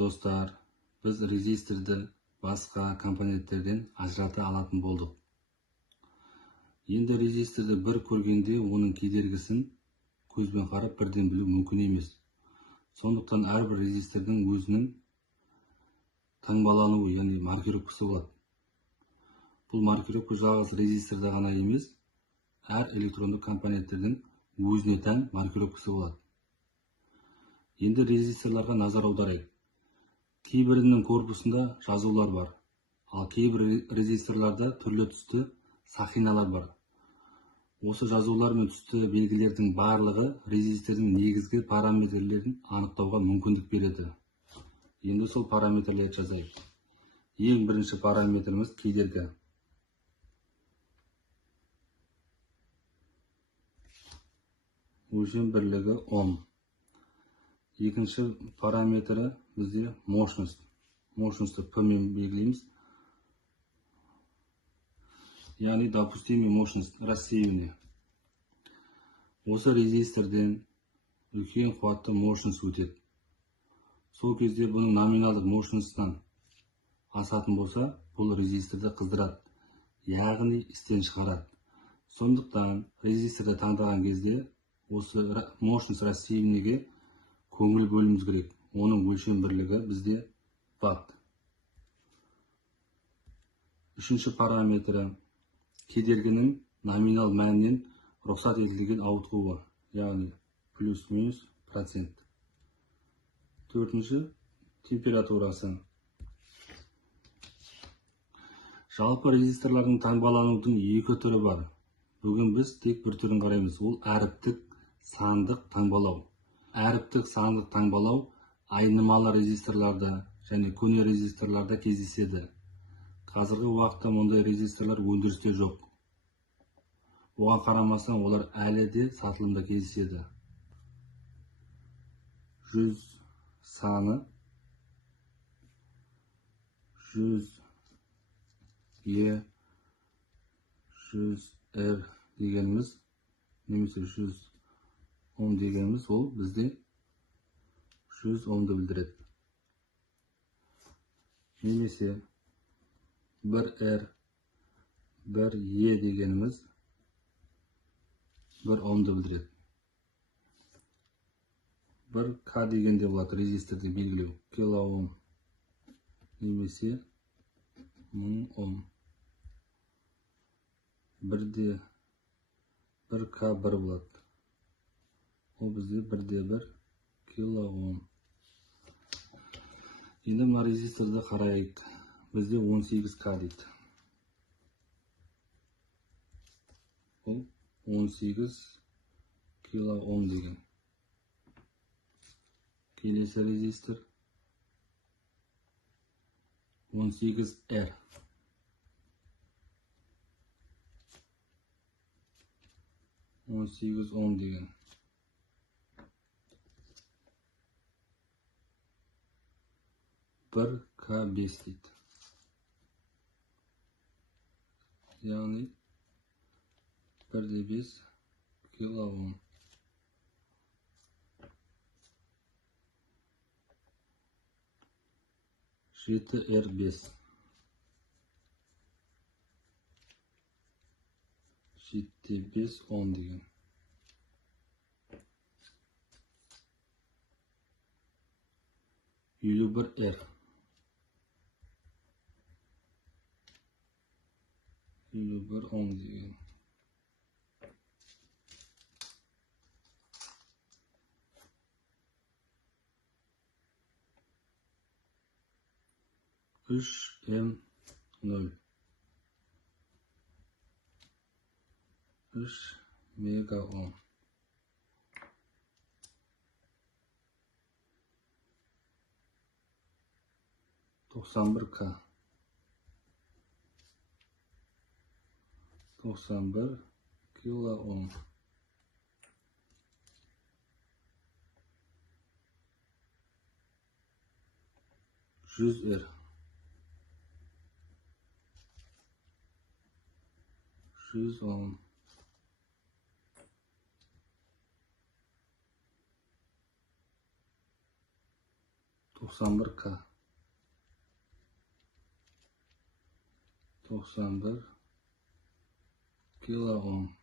Dostlar, biz резисторды басқа компоненттерден ажырата алатын болдық. Енді резисторды бір көргенде оның кедергісін көзбен қарап бірден білу мүмкін емес. Сондықтан әрбір резистордың өзінің таңбалануы, яғни маркировкасы болады. Бұл маркировка жалғыз резисторда ғана емес, әр электрондық компоненттердің өзіне тән маркировкасы болады. Енді резисторларға назар аударайық. Кейбірінің корпусында жазулар бар, ал кейбір резисторларда түрлі түсті сақиналар бар. Осы жазулар мен түсті белгілердің барлығы резистордың негізгі параметрлерін анықтауға мүмкіндік береді. Енді сол параметрлерді жазайық. Ең бірінші параметріміз кедергі. Өлшем бірлігі Ом. Екінші параметрі бізде mощность. Мощностьті P мен белгілейміз. Яғни допустимый мощность рассеивания. Осы резисторден үлкен қуатты мощность өтеді. Сол кезде бұның номиналдық мощностьтан асатын болса, бұл резисторды қыздырады, яғни істен шығарады. Сондықтан резисторды таңдаған кезде осы мощность рассеиваниеге көңіл бөлуіміз керек. Оның өлшем бірлігі бізде ватт. Үшінші параметрі кедергінің номинал мәнінен рұқсат етілген ауытқуы, яғни плюс-минус процент. Төртінші температурасы. Жалпы резисторлардың таңбаланудың екі түрі бар. Бүгін біз тек бір түрін қараймыз. Ол әріптік сандық таңбалау. Әріптік сандық таңбалау айнымалы резисторларда және көне резисторларда кездеседі. Қазіргі уақытта мұндай резисторлар өндірісте жоқ. Оған қарамастан олар әлі де сатылымда кездеседі. 100 саны 100 Е 100 Р дегеніміз, немесе 100 Ом дегеніміз, ол бізде 100 Омды білдіреді. Немесе 1 Р 1 Е дегеніміз 1 Омды білдіреді. 1 К дегенде болады резисторды белгілеу. Килоом немесе 1000 Ом. 1 К 1 болады. Ол бізде 1 килоом. Енді мына резисторды қарайық. Бізде 18 К дейді. Ол 18 килоом деген. Келесі резистор 18 Р. 18 Ом деген. 1 К 5 дейді. Яғни 1,5 килоом. 7 Р 5. 7,5 Ом деген. 51 Р. 51 Ом деген. 3 М 0. 3 мегаом. 91 К. 91 килоом. 100 Р. 100 Ом. 91K 91 kilo ohm.